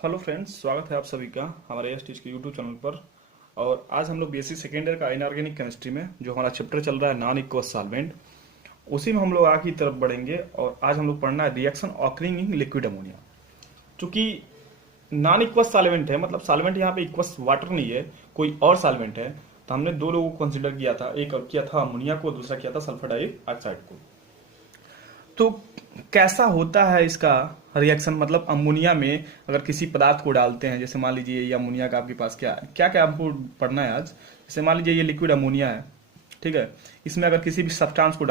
Hello friends, स्वागत है आप सभी का हमारे एस टीच के यूट्यूब चैनल पर। और आज हम लोग बीएससी सेकेंड ईयर का इनऑर्गेनिक केमिस्ट्री में जो हमारा चैप्टर चल रहा है नॉन इक्वस सॉल्वेंट, उसी में हम लोग आगे की तरफ बढ़ेंगे। और आज हम लोग पढ़ना है reaction occurring in liquid ammonia. चूंकि नॉन इक्वस सॉल्वेंट है, मतलब सॉल्वेंट यहाँ पे इक्वस वाटर नहीं है, कोई और सॉल्वेंट है, तो हमने दो लोगों को कंसिडर किया था। एक किया था अमोनिया को, दूसरा किया था सल्फर डाइऑक्साइड को। तो कैसा होता है इसका रिएक्शन, मतलब अमोनिया में अगर किसी पदार्थ को डालते हैं, जैसे मान लीजिए ये अमोनिया का आपके पास क्या है, क्या क्या आपको पढ़ना है आज। जैसे मान लीजिए ये लिक्विड अमोनिया है, ठीक है। इसमें अगर किसी भी सब्सटेंस को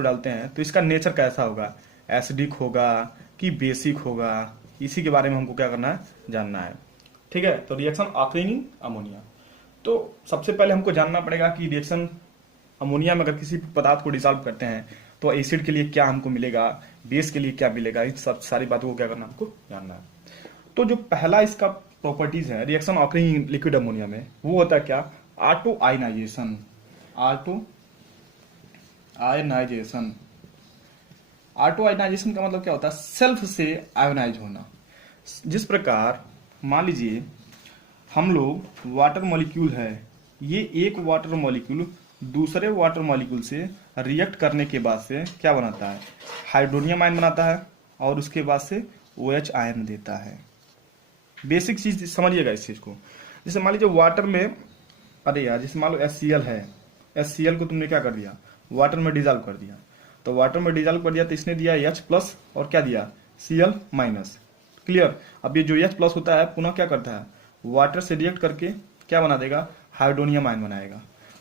डालते हैं तो इसका नेचर कैसा होगा, एसिडिक होगा कि बेसिक होगा, इसी के बारे में हमको क्या करना है, जानना है, ठीक है। तो रिएक्शन ऑकरिंग इन अमोनिया, तो सबसे पहले हमको जानना पड़ेगा कि रिएक्शन अमोनिया में अगर किसी पदार्थ को डिसॉल्व करते हैं तो एसिड के लिए क्या हमको मिलेगा, बेस के लिए क्या मिलेगा, इन सब सारी बातों को क्या करना हमको जानना है। तो जो पहला इसका प्रॉपर्टीज है रिएक्शन ऑकरिंग लिक्विड अमोनिया में, वो होता है क्या, ऑटो आयनाइजेशन। ऑटो आयनाइजेशन का मतलब क्या होता है, सेल्फ से आयोनाइज होना। जिस प्रकार मान लीजिए हम लोग वाटर मॉलिक्यूल है, ये एक वाटर मॉलिक्यूल दूसरे वाटर मॉलिक्यूल से रिएक्ट करने के बाद से क्या बनाता है, हाइड्रोनियम आयन बनाता है, और उसके बाद से OH आयन देता है। बेसिक चीज समझिएगा इस चीज को। जैसे मान लीजिए वाटर में, अरे यार जैसे मान लो HCl है, HCl को तुमने क्या कर दिया, वाटर में डिजॉल्व कर दिया। तो वाटर में डिजॉल्व कर दिया तो इसने दिया H+ और क्या दिया, Cl-। क्लियर। अब ये जो H+ होता है पुनः क्या करता है, वाटर से रिएक्ट करके क्या बना देगा, हाइड्रोनियम आयन बनाएगा।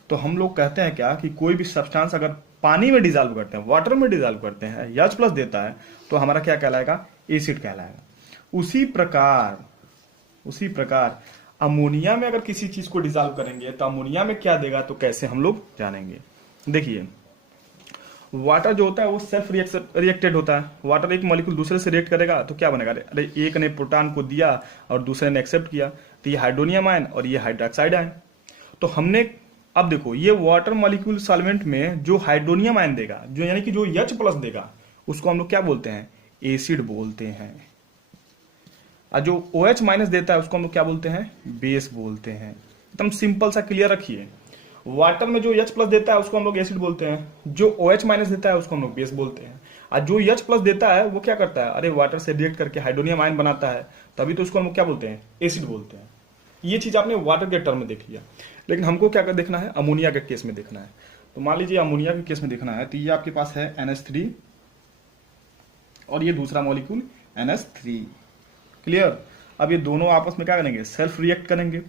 तो हम लोग कहते हैं क्या कि कोई भी सब्सटेंस अगर पानी में डिजॉल्व करते हैं, वाटर में डिजॉल्व करते हैं, H+ देता है तो हमारा क्या कहलाएगा, एसिड कहलाएगा। उसी प्रकार अमोनिया में अगर किसी चीज को डिजॉल्व करेंगे तो अमोनिया में क्या देगा, तो कैसे हम लोग जानेंगे। देखिए वाटर जो होता है वो सेल्फ रिएक्टेड होता है। वाटर एक मॉलिक्यूल दूसरे से रिएक्ट करेगा तो क्या बनेगा, अरे एक ने प्रोटॉन को दिया और दूसरे ने एक्सेप्ट किया, तो ये हाइड्रोनियम आयन और ये हाइड्रोक्साइड आयन। तो हमने अब देखो ये वाटर मॉलिक्यूल सॉल्वेंट में जो हाइड्रोनियम आयन देगा, जो यानी कि जो H+ देगा, उसको हम लोग क्या बोलते हैं, एसिड बोलते हैं। और जो OH- देता है उसको हम लोग क्या बोलते हैं, बेस बोलते हैं। एकदम सिंपल सा क्लियर रखिए। वाटर में जो H+ देता है उसको हम लोग एसिड बोलते हैं, जो OH- देता है उसको हम लोग बेस बोलते हैं। और जो H+ देता है वो क्या करता है, अरे वाटर से रिएक्ट करके हाइड्रोनियम आयन बनाता है, तभी तो उसको हम लोग क्या बोलते हैं, एसिड बोलते हैं। ये चीज आपने वाटर के टर्म में देख लिया, लेकिन हमको क्या देखना है, अमोनिया के केस में देखना है। तो मान लीजिए अमोनिया के केस में देखना है तो ये आपके पास है NH3 और ये दूसरा मॉलिक्यूल NH3। क्लियर। अब ये दोनों आपस में क्या करेंगे, सेल्फ रिएक्ट करेंगे।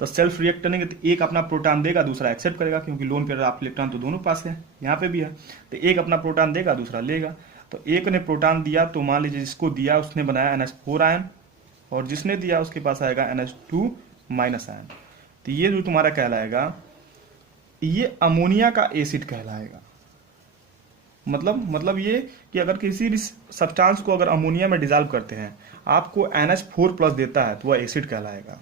तो सेल्फ रिएक्ट करेंगे तो एक अपना प्रोटॉन देगा, दूसरा एक्सेप्ट करेगा, क्योंकि लोन पेयर ऑफ इलेक्ट्रॉन तो दोनों पास है, यहाँ पे भी है। तो एक अपना प्रोटॉन देगा, दूसरा लेगा। तो एक ने प्रोटॉन दिया तो मान लीजिए जिसको दिया उसने बनाया NH4 आयन, और जिसने दिया उसके पास आएगा NH2- आयन। तो ये जो तुम्हारा कहलाएगा, ये अमोनिया का एसिड कहलाएगा। मतलब ये कि अगर किसी भी सब्सटेंस को अगर अमोनिया में डिसॉल्व करते हैं, आपको NH4+ देता है तो वह एसिड कहलाएगा।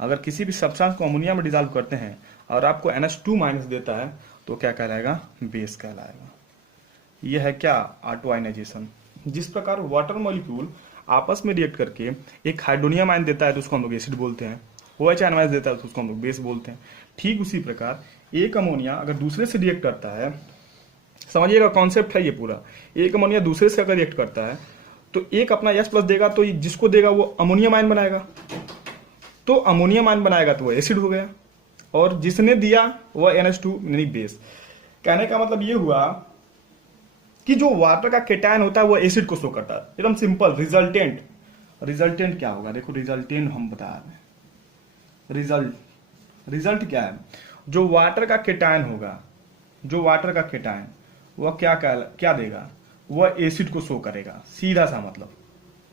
अगर किसी भी सब्सटेंस को अमोनिया में डिसॉल्व करते हैं और आपको NH2- देता है तो क्या कहलाएगा, बेस कहलाएगा। यह है क्या, ऑटो आयनाइजेशन। जिस प्रकार वाटर मॉलिक्यूल आपस में रिएक्ट करके एक हाइड्रोनियम आयन देता है तो उसको हम लोग एसिड बोलते हैं, OH आयन देता है तो उसको हम लोग बेस बोलते हैं। ठीक उसी प्रकार एक अमोनिया अगर दूसरे से रिएक्ट करता है, समझिएगा कॉन्सेप्ट है ये पूरा। एक अमोनिया दूसरे से अगर रिएक्ट करता है तो एक अपना H+ देगा, तो जिसको देगा वो अमोनियम आयन बनाएगा, तो अमोनियम आयन बनाएगा तो वो एसिड हो गया, और जिसने दिया वह NH2 यानी बेस। कहने का मतलब ये हुआ कि जो वाटर का केटायन होता है वो एसिड को शो करता है। एकदम सिंपल। रिजल्टेंट क्या होगा, देखो रिजल्टेंट हम बता रहे हैं। रिजल्ट क्या है, जो वाटर का केटायन होगा, वह क्या देगा, वह एसिड को शो करेगा, सीधा सा मतलब।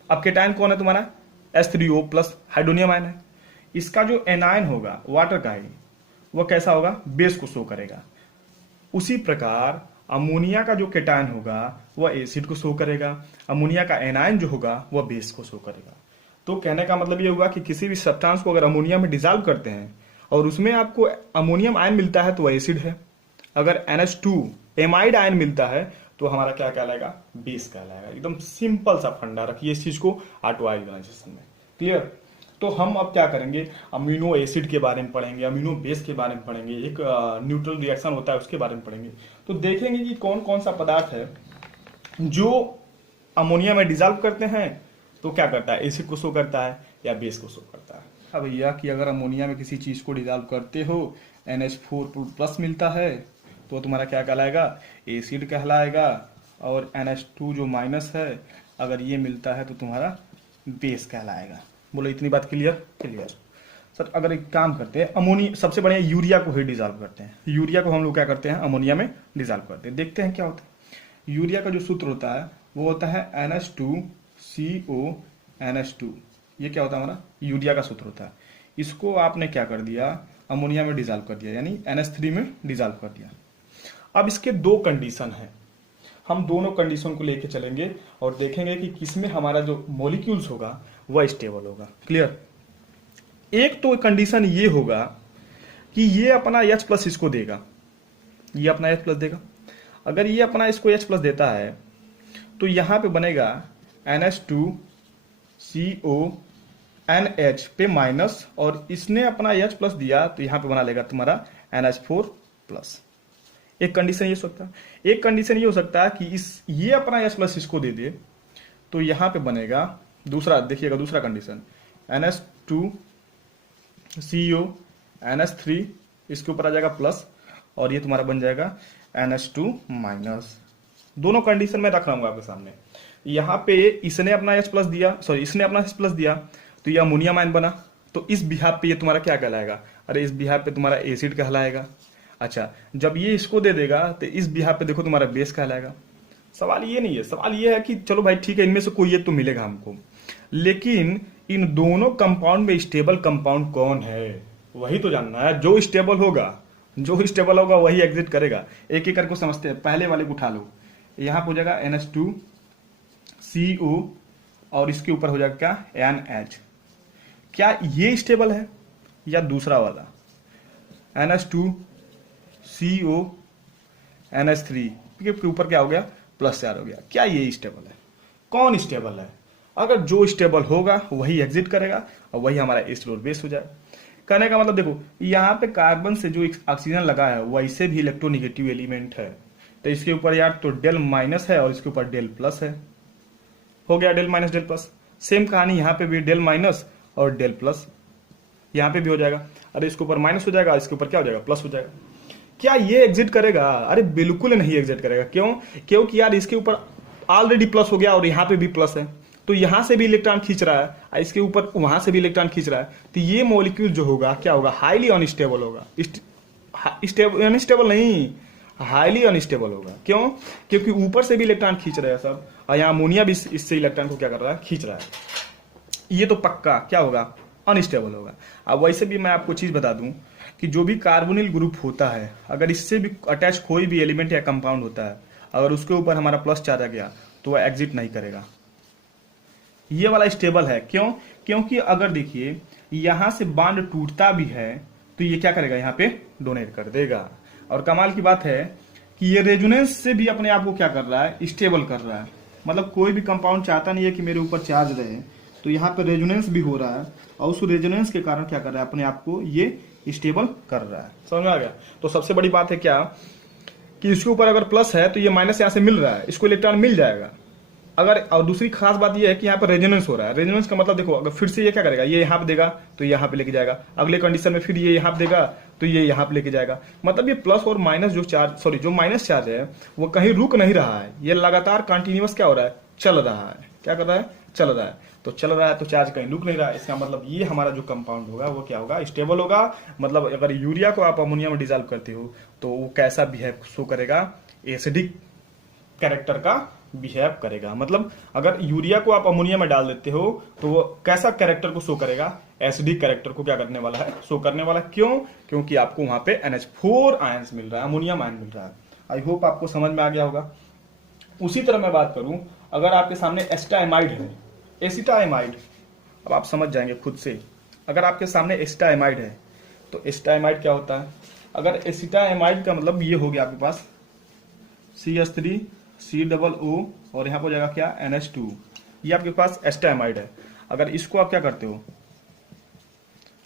अब केटायन कौन है तुम्हारा, H3O+ हाइड्रोनियम आयन है। इसका जो एनायन होगा वाटर का ही, वह कैसा होगा, बेस को शो करेगा। उसी प्रकार अमोनिया का जो केटायन होगा वह एसिड को शो करेगा, अमोनिया का एनायन जो होगा वह बेस को शो करेगा। तो कहने का मतलब ये हुआ कि किसी भी सब्सटेंस को अगर अमोनिया में डिसॉल्व करते हैं और उसमें आपको अमोनियम आयन मिलता है तो वह एसिड है। अगर NH2 एमाइड आयन मिलता है तो हमारा क्या कहलाएगा, बेस कहलाएगा। एकदम सिंपल सा फंडा, रखिए इस चीज को ऑटो आयोडाइजेशन में। क्लियर। तो हम अब क्या करेंगे, अमीनो एसिड के बारे में पढ़ेंगे, अमीनो बेस के बारे में पढ़ेंगे, एक न्यूट्रल रिएक्शन होता है उसके बारे में पढ़ेंगे। तो देखेंगे कि कौन कौन सा पदार्थ है जो अमोनिया में डिजॉल्व करते हैं तो क्या करता है, एसिड को शो करता है या बेस को शो करता है। अब भैया कि अगर अमोनिया में किसी चीज को डिजॉल्व करते हो, NH4+ मिलता है तो तुम्हारा क्या कहलाएगा, एसिड कहलाएगा। और NH2 जो माइनस है अगर ये मिलता है तो तुम्हारा बेस कहलाएगा। बोलो इतनी बात क्लियर। Clear sir. अगर एक काम करते हैं, अमोनिया सबसे बढ़िया यूरिया को ही डिजॉल्व करते हैं। यूरिया को हम लोग क्या करते हैं, अमोनिया में डिजॉल्व करते हैं। देखते हैं क्या होता है। यूरिया का जो सूत्र होता है वो होता है NH2CO NH2। ये क्या होता है, हमारा यूरिया का सूत्र होता है। इसको आपने क्या कर दिया, अमोनिया में डिजॉल्व कर दिया, यानी NH3 में डिजॉल्व कर दिया। अब इसके दो कंडीशन है, हम दोनों कंडीशन को लेके चलेंगे और देखेंगे कि किसमें हमारा जो मॉलिक्यूल्स होगा वह स्टेबल होगा। क्लियर। एक तो कंडीशन ये होगा कि ये अपना H+ इसको देगा, ये अपना H+ देगा। अगर ये अपना इसको H+ देता है तो यहां पे बनेगा NH2CO NH पे माइनस, और इसने अपना H+ दिया तो यहां पे बना लेगा तुम्हारा NH4+। एक कंडीशन ये हो सकता है। एक कंडीशन ये हो सकता है कि ये अपना H+ इसको दे दे तो यहां पे बनेगा दूसरा, देखिएगा दूसरा कंडीशन, NH2CO NH3 इसके ऊपर आ जाएगा प्लस, और ये तुम्हारा बन जाएगा NH2-। दोनों कंडीशन में रख रहा हूं आपके सामने। यहां पे इसने अपना H+ दिया, सॉरी इसने अपना H+ दिया तो ये अमोनियम आयन बना, तो इस बिहाफ पे ये तुम्हारा क्या कहलाएगा, अरे इस बिहाफ पे तुम्हारा एसिड कहलाएगा। अच्छा, जब ये इसको दे देगा तो इस बिहाफ पे देखो तुम्हारा बेस कहलाएगा। सवाल ये नहीं है, सवाल ये है कि चलो भाई ठीक है, इनमें से कोई एक तो मिलेगा हमको, लेकिन इन दोनों कंपाउंड में स्टेबल कंपाउंड कौन है वही तो जानना है। जो स्टेबल होगा वही एग्जिट करेगा। एक एक करके समझते हैं। पहले वाले को उठा लो, यहां पे हो जाएगा NH2CO और इसके ऊपर हो जाएगा क्या, NH। क्या ये स्टेबल है या दूसरा वाला NH2CO NH3 के ऊपर क्या हो गया, +4 हो गया। क्या ये स्टेबल है, कौन स्टेबल है? अगर जो स्टेबल होगा वही एग्जिट करेगा और वही हमारा एसिड और बेस हो जाएगा। कहने का मतलब देखो, यहाँ पे कार्बन से जो ऑक्सीजन लगा है वैसे भी इलेक्ट्रोनेगेटिव एलिमेंट है, तो इसके ऊपर यार तो डेल माइनस है और इसके ऊपर डेल प्लस है, हो गया del minus del plus. Same कहानी यहाँ पे भी डेल माइनस और डेल प्लस, यहाँ पे भी हो जाएगा। अरे इसके ऊपर माइनस हो जाएगा, इसके ऊपर क्या हो जाएगा, प्लस हो जाएगा। क्या ये एग्जिट करेगा? अरे बिल्कुल नहीं एग्जिट करेगा। क्यों? क्योंकि यार इसके ऊपर ऑलरेडी प्लस हो गया और यहाँ पे भी प्लस है, तो यहां से भी इलेक्ट्रॉन खींच रहा है, इसके ऊपर वहां से भी इलेक्ट्रॉन खींच रहा है, तो ये मॉलिक्यूल जो होगा क्या होगा, हाईली अनस्टेबल होगा। अनस्टेबल नहीं, हाईली अनस्टेबल होगा। क्यों? क्योंकि ऊपर से भी इलेक्ट्रॉन खींच रहे हैं सब, और यहाँ अमोनिया भी इससे इलेक्ट्रॉन को क्या कर रहा है, खींच रहा है। ये तो पक्का क्या होगा, अनस्टेबल होगा। अब वैसे भी मैं आपको चीज बता दूं कि जो भी कार्बोनिल ग्रुप होता है, अगर इससे भी अटैच कोई भी एलिमेंट या कंपाउंड होता है, अगर उसके ऊपर हमारा प्लस चार्ज आ गया तो वह एग्जिट नहीं करेगा। ये वाला स्टेबल है। क्यों? क्योंकि अगर देखिए यहां से बॉन्ड टूटता भी है तो ये क्या करेगा, यहाँ पे डोनेट कर देगा। और कमाल की बात है कि ये रेजोनेंस से भी अपने आप को क्या कर रहा है, स्टेबल कर रहा है। मतलब कोई भी कंपाउंड चाहता नहीं है कि मेरे ऊपर चार्ज रहे, तो यहाँ पे रेजोनेंस भी हो रहा है, और उस रेजोनेंस के कारण क्या कर रहा है, अपने आप को ये स्टेबल कर रहा है। समझ में आ गया? तो सबसे बड़ी बात है क्या कि इसके ऊपर अगर प्लस है तो ये माइनस यहाँ से मिल रहा है, इसको इलेक्ट्रॉन मिल जाएगा। अगर, और दूसरी खास बात ये है कि यहाँ पर रेजोनेंस हो रहा है। रेजोनेंस का मतलब देखो, अगर फिर से ये क्या करेगा, ये यहाँ पे देगा तो यहाँ पे लेके जाएगा, अगले कंडीशन में फिर ये यहाँ पे देगा तो ये यहाँ पे लेके जाएगा। मतलब ये प्लस और माइनस जो चार्ज, सॉरी जो माइनस चार्ज है वो कहीं रुक नहीं रहा है, ये लगातार कंटिन्यूअस क्या हो रहा है, चल रहा है। क्या कर रहा है, चल रहा है। तो चल रहा है तो चार्ज कहीं रुक नहीं रहा है। इसका मतलब ये हमारा जो कंपाउंड होगा वो क्या होगा, स्टेबल होगा। मतलब अगर यूरिया को आप अमोनिया में डिजॉल्व करते हो तो वो कैसा बिहेव शो करेगा, एसिडिक कैरेक्टर का बिहेव करेगा। मतलब अगर यूरिया को आप अमोनिया में डाल देते हो तो वो कैसा कैरेक्टर को शो करेगा, एसिडिक कैरेक्टर को क्या करने वाला है, शो करने वाला है। क्यों? क्योंकि आपको वहां पे NH4 आयंस मिल रहा है, अमोनियम आयन मिल रहा है। आई होप आपको समझ में आ गया होगा। उसी तरह मैं बात करूं, अगर आपके सामने एसिटामाइड है, एसिटामाइड, अब आप समझ जाएंगे खुद से। अगर आपके सामने एसिटामाइड है तो एसिटामाइड क्या होता है? अगर एसिटामाइड का मतलब ये हो गया आपके पास CH3 COO और यहाँ पर हो जाएगा क्या NH2। ये आपके पास एस्टामाइड है। अगर इसको आप क्या करते हो,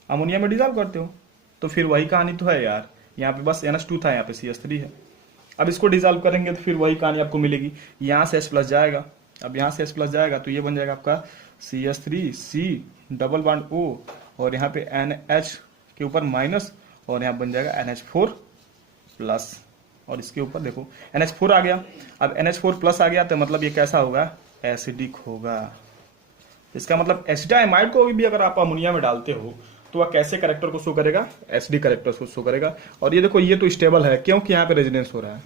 अमोनिया में डिजॉल्व करते हो, तो फिर वही कहानी तो है यार। यहाँ पे बस NH2 था, यहाँ पे CH3 है। अब इसको डिजॉल्व करेंगे तो फिर वही कहानी आपको मिलेगी। यहाँ से H+ जाएगा, अब यहाँ से H+ जाएगा तो ये बन जाएगा आपका CH3C डबल बॉन्ड O और यहाँ पे NH के ऊपर माइनस और यहाँ बन जाएगा NH4 प्लस और इसके ऊपर देखो NH4 आ गया। अब NH4 प्लस आ गया तो मतलब ये कैसा होगा, एसिडिक होगा। इसका मतलब एसिटामाइड को भी अगर आप अमोनिया में डालते हो तो वह कैसे कैरेक्टर को शो करेगा, एसिडिक कैरेक्टर को शो करेगा। और ये देखो ये तो स्टेबल है क्योंकि यहाँ पे रेजिडेंस हो रहा है,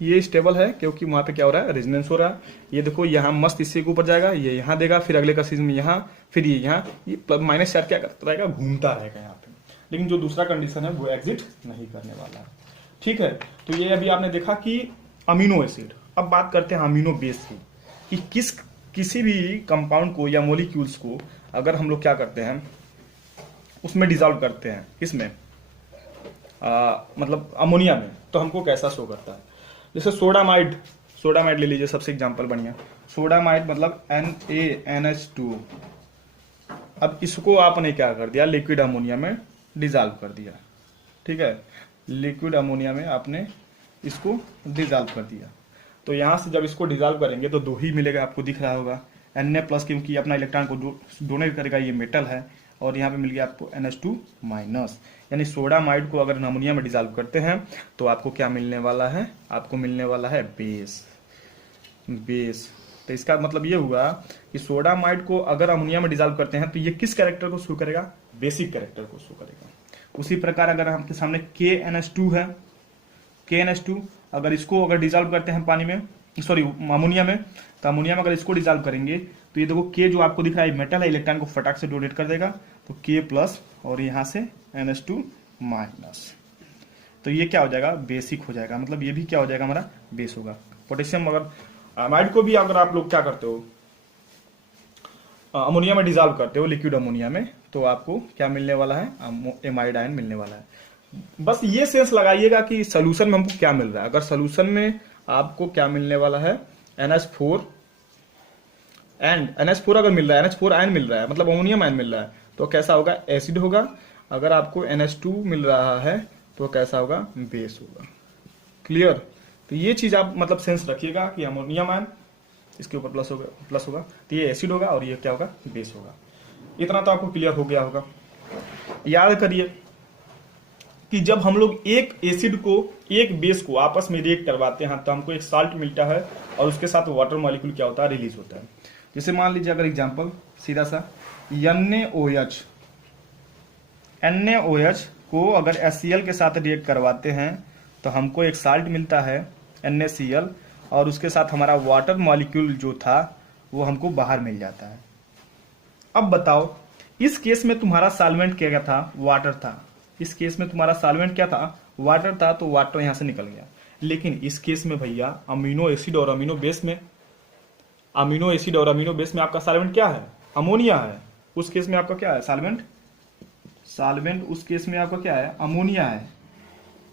ये स्टेबल है क्योंकि वहां पे क्या हो रहा है, रेजिडेंस हो रहा है। ये देखो यहाँ मस्त इससे के ऊपर जाएगा, ये यहाँ देगा, फिर अगले केस में यहाँ, फिर ये यहाँ, ये माइनस चार्ज क्या करता रहेगा, घूमता रहेगा यहाँ पे। लेकिन जो दूसरा कंडीशन है वो एग्जिट नहीं करने वाला है। ठीक है, तो ये अभी आपने देखा कि अमीनो एसिड। अब बात करते हैं अमीनो बेस की, कि किसी भी कंपाउंड को या मोलिक्यूल्स को अगर हम लोग क्या करते हैं, उसमें डिजॉल्व करते हैं, किसमें, मतलब अमोनिया में, तो हमको कैसा शो करता है। जैसे सोडामाइड ले लीजिए सबसे एग्जांपल बढ़िया। सोडामाइड मतलब NaNH2। अब इसको आपने क्या कर दिया, लिक्विड अमोनिया में डिजॉल्व कर दिया। ठीक है, लिक्विड अमोनिया में आपने इसको डिजॉल्व कर दिया। तो यहां से जब इसको डिजॉल्व करेंगे तो 2 ही मिलेगा, आपको दिख रहा होगा Na+ क्योंकि अपना इलेक्ट्रॉन को डोनेट करेगा, ये मेटल है। और यहाँ पे मिल गया आपको NH2-। यानी सोडामाइड को अगर अमोनिया में डिजॉल्व करते हैं तो आपको क्या मिलने वाला है, आपको मिलने वाला है बेस। तो इसका मतलब ये हुआ कि सोडामाइड को अगर अमोनिया में डिजॉल्व करते हैं तो ये किस कैरेक्टर को शो करेगा, बेसिक कैरेक्टर को शो करेगा। उसी प्रकार अगर आपके सामने KNH2 है, KNH2 अगर इसको अगर डिजॉल्व करते हैं पानी में, सॉरी अमोनिया में, तो अमोनिया में अगर इसको डिजॉल्व करेंगे तो ये देखो K जो आपको दिख रहा है मेटल है, इलेक्ट्रॉन को फटाक से डोनेट कर देगा, तो K+ और यहाँ से NH2-। तो ये क्या हो जाएगा, बेसिक हो जाएगा। मतलब ये भी क्या हो जाएगा, हमारा बेस होगा। पोटेशियम अगर अमाइड को भी अगर आप लोग क्या करते हो, अमोनिया में डिजॉल्व करते हो, लिक्विड अमोनिया में, तो आपको क्या मिलने वाला है, एमाइड आयन मिलने वाला है। बस ये सेंस लगाइएगा कि सोल्यूशन में हमको क्या मिल रहा है। अगर सोल्यूशन में आपको क्या मिलने वाला है, NH4 अगर मिल रहा है, NH4 आयन मिल रहा है, मतलब अमोनियम आयन मिल रहा है, तो कैसा होगा, एसिड होगा। अगर आपको NH2 मिल रहा है तो कैसा होगा, बेस होगा। क्लियर। तो ये चीज आप मतलब सेंस रखिएगा कि अमोनियम आयन इसके ऊपर प्लस होगा तो ये एसिड होगा और ये क्या होगा, बेस होगा। इतना तो आपको क्लियर हो गया होगा। याद करिए कि जब हम लोग एक एसिड को एक बेस को आपस में रिएक्ट करवाते हैं तो हमको एक साल्ट मिलता है और उसके साथ वाटर मॉलिक्यूल क्या होता है, रिलीज होता है। जैसे मान लीजिए अगर एग्जांपल सीधा सा NaOH को अगर HCl के साथ रिएक्ट करवाते हैं तो हमको एक साल्ट मिलता है NaCl और उसके साथ हमारा वाटर मॉलिक्यूल जो था वो हमको बाहर मिल जाता है। अब बताओ, इस केस में तुम्हारा सॉल्वेंट क्या था, वाटर था। इस केस में तुम्हारा सॉल्वेंट क्या था, वाटर था, तो वाटर यहां से निकल गया। लेकिन इस केस में भैया अमीनो एसिड और अमीनो बेस में आपका सॉल्वेंट क्या है, अमोनिया है। उस केस में आपका क्या है, सॉल्वेंट उस केस में आपका क्या है, अमोनिया है।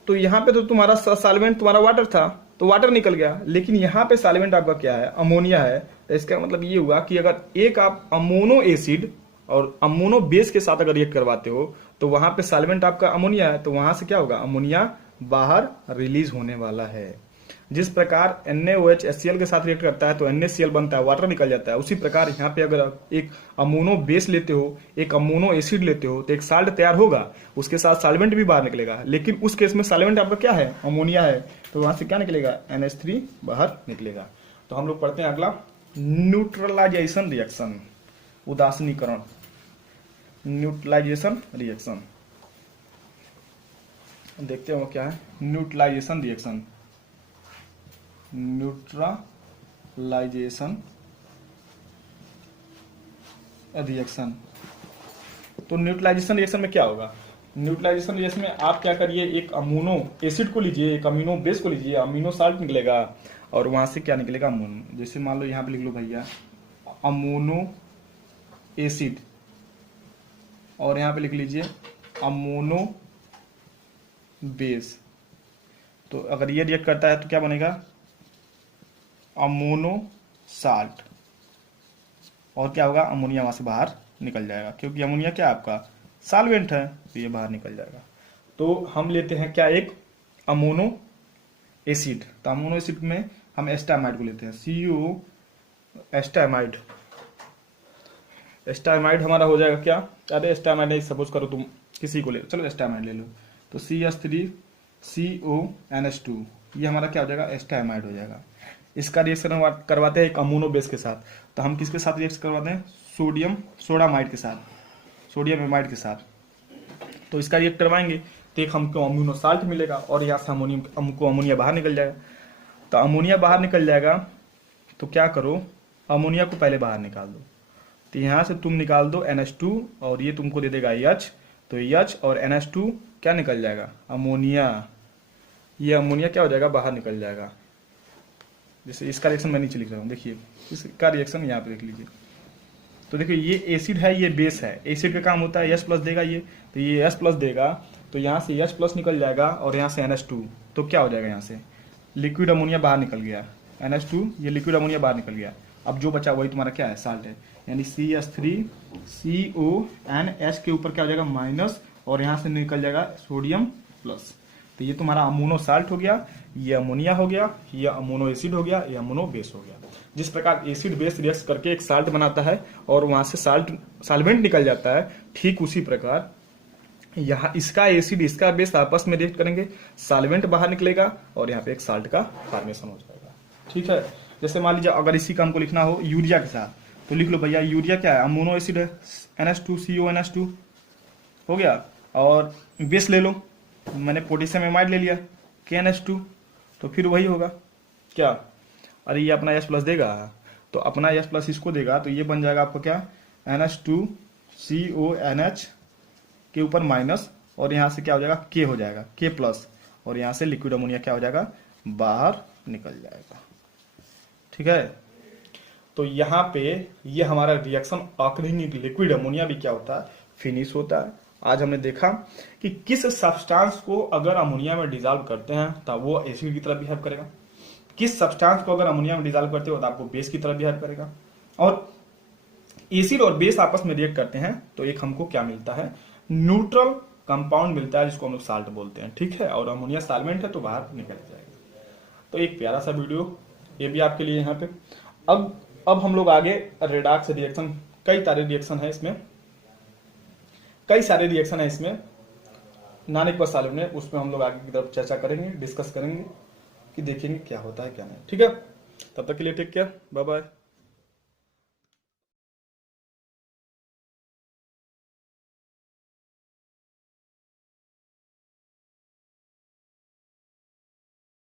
तो यहाँ पे तो तुम्हारा सॉल्वेंट तुम्हारा वाटर था तो वाटर निकल गया, लेकिन यहाँ पे सॉल्वेंट आपका क्या है, अमोनिया है। तो इसका मतलब ये हुआ कि अगर एक आप अमोनो एसिड और अमोनो बेस के साथ अगर रिएक्ट करवाते हो तो वहां पे सॉल्वेंट आपका अमोनिया है, तो वहां से क्या होगा, अमोनिया बाहर रिलीज होने वाला है। जिस प्रकार NaOH HCl के साथ रिएक्ट करता है तो NaCl बनता है, वाटर निकल जाता है। उसी प्रकार यहाँ पे अगर एक अमोनो बेस लेते हो, एक अमोनो एसिड लेते हो, तो एक साल्ट तैयार होगा, उसके साथ सॉल्वेंट भी बाहर निकलेगा। लेकिन उस केस में सॉल्वेंट आपका क्या है, अमोनिया है, तो वहां से क्या निकलेगा, NH3 बाहर निकलेगा। तो हम लोग पढ़ते हैं अगला, न्यूट्रलाइजेशन रिएक्शन, उदासीनीकरण, न्यूट्रलाइजेशन रिएक्शन। देखते हो क्या है, न्यूट्रलाइजेशन रिएक्शन तो न्यूट्रलाइजेशन रिएक्शन में क्या होगा, न्यूट्रलाइजेशन रिएक्शन में आप क्या करिए, एक अमोनो एसिड को लीजिए, एक अमीनो बेस को लीजिए, अमीनो साल्ट निकलेगा और वहां से क्या निकलेगा, अमोनो। जैसे मान लो यहाँ पे लिख लो भैया अमोनो एसिड और यहाँ पे लिख लीजिए अमोनो बेस। तो अगर ये रिएक्ट करता है तो क्या बनेगा, अमोनो साल्ट, और क्या होगा, अमोनिया वहां से बाहर निकल जाएगा, क्योंकि अमोनिया क्या आपका सॉल्वेंट है, तो ये बाहर निकल जाएगा। तो हम लेते हैं क्या, एक अमोनो एसिड। तो अमोनो एसिड में हम एस्टामाइड को लेते हैं, CO एस्टामाइड। एस्टामाइड हमारा हो जाएगा क्या, अरे एस्टामाइड नहीं, सपोज करो तुम किसी को ले लो, चलो एस्टामाइड ले लो, तो CH3CONH2, ये हमारा क्या हो जाएगा, एस्टामाइड हो जाएगा। इसका रिएक्शन करवाते हैं एक अमोनो बेस के साथ, तो हम किसके साथ रिएक्शन करवाते हैं, सोडियम सोडामाइड के साथ, सोडियम एमाइड के साथ। तो इसका रिएक्ट करवाएंगे तो एक हमको अम्यूनो साल्ट मिलेगा, और यहाँ से हमको अमोनिया बाहर निकल जाएगा। तो अमोनिया बाहर निकल जाएगा, तो क्या करो, अमोनिया को पहले बाहर निकाल दो। तो यहाँ से तुम निकाल दो NH2, और ये तुमको दे देगा H, तो H और NH2 क्या निकल जाएगा, अमोनिया। ये अमोनिया क्या हो जाएगा, बाहर निकल जाएगा। जैसे इसका रिएक्शन मैं नीचे लिख रहा हूँ, देखिए इसका रिएक्शन यहाँ पे देख लीजिए। तो देखिए ये एसिड है, ये बेस है, एसिड का काम होता है H प्लस देगा ये, तो ये H प्लस देगा, तो यहाँ से H प्लस निकल जाएगा, और यहाँ से NH2, तो क्या हो जाएगा, यहाँ से लिक्विड अमोनिया बाहर निकल गया, NH2, ये लिक्विड अमोनिया बाहर निकल गया। अब जो बचा वही तुम्हारा क्या है, साल्ट है, यानी CH3CONH के ऊपर क्या हो जाएगा, माइनस, और यहाँ से निकल जाएगा सोडियम प्लस। तो ये तुम्हारा अमोनो साल्ट हो गया, ये अमोनिया हो गया, ये अमोनो एसिड हो गया, ये अमोनो बेस हो गया। जिस प्रकार एसिड बेस रिएक्ट करके एक साल्ट बनाता है और वहां से सॉल्वेंट निकल जाता है, ठीक उसी प्रकार यहाँ इसका एसिड इसका बेस आपस में रिएक्ट करेंगे, सॉल्वेंट बाहर निकलेगा, और यहाँ पे एक साल्ट का फॉर्मेशन हो जाएगा। ठीक है, जैसे मान लीजिए अगर इसी का हमको लिखना हो यूरिया के साथ, तो लिख लो भैया, यूरिया क्या है, अमोनो एसिड है, NH2CONH2 हो गया, और बेस ले लो, मैंने पोटेशियम एमाइड ले लिया KNH2, तो फिर वही होगा क्या, अरे ये अपना H प्लस देगा, तो अपना H प्लस इसको देगा, तो ये बन जाएगा आपको क्या, NH2CONH के ऊपर माइनस, और यहाँ से क्या हो जाएगा, K हो जाएगा, K प्लस, और यहाँ से लिक्विड अमोनिया क्या हो जाएगा, बाहर निकल जाएगा। ठीक है, तो यहाँ पे ये हमारा रिएक्शन ऑकरिंग लिक्विड अमोनिया भी क्या होता है, फिनिश होता है। आज हमने देखा कि किस सब्सटेंस को अगर अमोनिया में डिजॉल्व करते हैं तो वो एसिड की तरह बिहेव करेगा, किस सब्सटेंस को अगर अमोनिया में डिजॉल्व करते हो तो आपको बेस की तरह बिहेव करेगा, और एसिड और बेस आपस में रिएक्ट करते हैं तो एक हमको क्या मिलता है, न्यूट्रल कंपाउंड मिलता है, जिसको हम लोग साल्ट बोलते हैं। ठीक है, और अमोनिया सॉल्वेंट है तो बाहर निकल जाएगा। तो एक प्यारा सा वीडियो ये भी आपके लिए यहाँ पे। अब हम लोग आगे रेडॉक्स रिएक्शन, कई सारे रिएक्शन है इसमें, नॉन एक्वस सॉल्वेंट में, उसमें हम लोग आगे की तरफ चर्चा करेंगे, डिस्कस करेंगे कि देखेंगे क्या होता है क्या नहीं। ठीक है, तब तक के लिए टेक केयर, बाय बाय।